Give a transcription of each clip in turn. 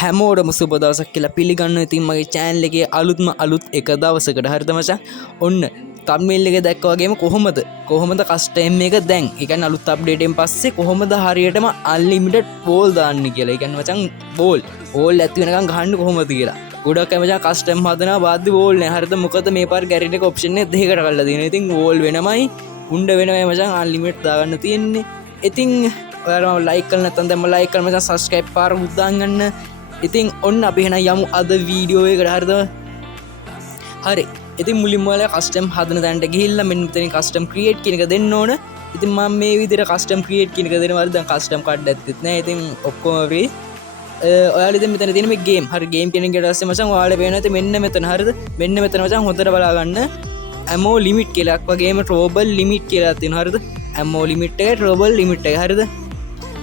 හැමෝටම සුබ දවසක් කියලා පිළිගන්න. ඉතින් මගේ channel එකේ අලුත් එක දවසකට හරිද මචං. ඔන්න thumbnail එකේ දැක්කා වගේම කොහොමද custom එක දැන්. ඒ කියන්නේ අලුත් update එකෙන් පස්සේ කොහොමද හරියටම unlimited wall දාන්නේ කියලා. ඒ කියන්නේ මචං wall ඇති වෙනකන් ගහන්න කොහොමද කියලා. ගොඩක් අය මචං custom හදනවා වාද්දි wall නෑ. හරිද? මොකද මේ පාර garage එක option එක දෙකකට කරලා තියෙනවා. ඉතින් wall වෙනමයි උණ්ඩ වෙනමයි මචං unlimited දාගන්න තියෙන්නේ. ඉතින් ඔයාලා like කරලා නැත්නම් දැන්ම like කරලා මචං subscribe පාර උද්දාන් ගන්න. ඉතින් ඔන්න අපි එහෙනම් යමු අද වීඩියෝ එකට. හරිද? හරි. ඉතින් මුලින්ම ඔයාලා custom හදන තැනට ගිහිල්ලා මෙන්න මෙතනින් custom create කියන එක දෙන්න ඕන. ඉතින් මම මේ විදිහට custom create කියන එක දෙනවා. දැන් custom card ඇත්තෙත් නෑ. ඉතින් ඔක්කොම free. ඔයාලා ඉතින් මෙතන තියෙන මේ game. හරි game කියන එකට පස්සේ මචං ඔයාලා පේනවා ඉතින් මෙන්න මෙතන. හරිද? මෙන්න මෙතන මචං හොඳට බලා ගන්න. ammo limit කියලා වගේම trouble limit කියලා තියෙනවා. හරිද? ammo limit එක trouble limit එක. හරිද?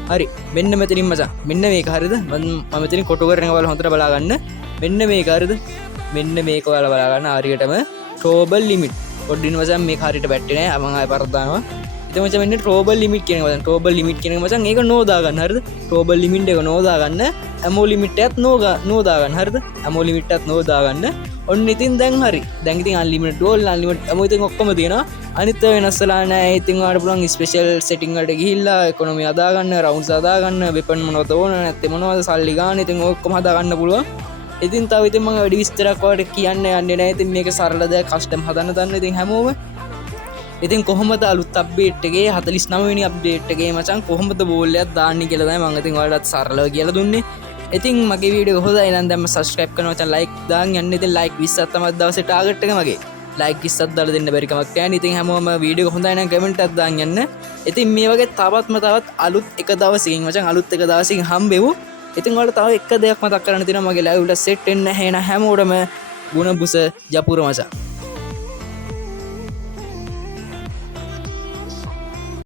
හරි මෙන්න මෙතනින් මචං මෙන්න මේක. හරිද? මම මෙතනින් කොටු කරගෙන ඔයාලා හොඳට බලා ගන්න. මෙන්න මේක. හරිද? මෙන්න මේක ඔයාලා බලා ගන්න හරියටම trouble limit. පොඩ්ඩින් මචං මේක හරියට බැට්ටේ නෑ. මම ආයෙ පරක් දානවා. ඉතින් මචං මෙන්න trouble limit කියන එක මචං trouble limit කියන එක මචං ඒක නෝ දා ගන්න. හරිද? trouble limit එක නෝ දා ගන්න. ammo limit එකත් නෝ දා ගන්න. හරිද? ammo limit එකත් නෝ දා ගන්න. ඔන්න ඉතින් දැන් හරි. දැන් ඉතින් unlimited wall unlimited ammo ඉතින් ඔක්කොම තියෙනවා. අනිත් ඒවා වෙනස් වෙලා නැහැ. ඉතින් ඔයාලට පුළුවන් special setting වලට ගිහිල්ලා economy හදා ගන්න, rounds හදා ගන්න, weapon මොනවද ඕන නැත්නම් මොනවද සල්ලි ගන්න. ඉතින් ඔක්කොම හදා ගන්න පුළුවන්. ඉතින් තව ඉතින් මම වැඩි විස්තරයක් ඔයාලට කියන්න යන්නේ නැහැ. ඉතින් මේක සරල දෙයක් custom හදන්න දන්න ඉතින් හැමෝම. ඉතින් කොහොමද අලුත් අප්ඩේට් එකේ 49 වෙනි අප්ඩේට් එකේ මචං කොහොමද බෝල් එකක් දාන්නේ කියලා තමයි මම ඉතින් ඔයාලට සරලව කියලා දුන්නේ. ඉතින් මගේ වීඩියෝ හොඳයි නම් දැන්ම subscribe කරනවා මචං like දාන්න යන්න. ඉතින් like 20ක් තමයි දවසේ target එක මගේ. like 20ක් දාලා දෙන්න බැරි කමක් නැහැ. ඉතින් හැමෝම වීඩියෝ හොඳයි නම් comment එකක් දාන්න යන්න. ඉතින් මේ වගේ තවත් අලුත් එක දවසකින් මචං අලුත් එක දවසකින් හම්බෙමු. ඉතින් ඔයාලට තව එක දෙයක් මතක් කරන්න තියෙනවා මගේ live වල set වෙන්න. එහෙනම් හැමෝටම ගුණ බුස ජපුර මචං.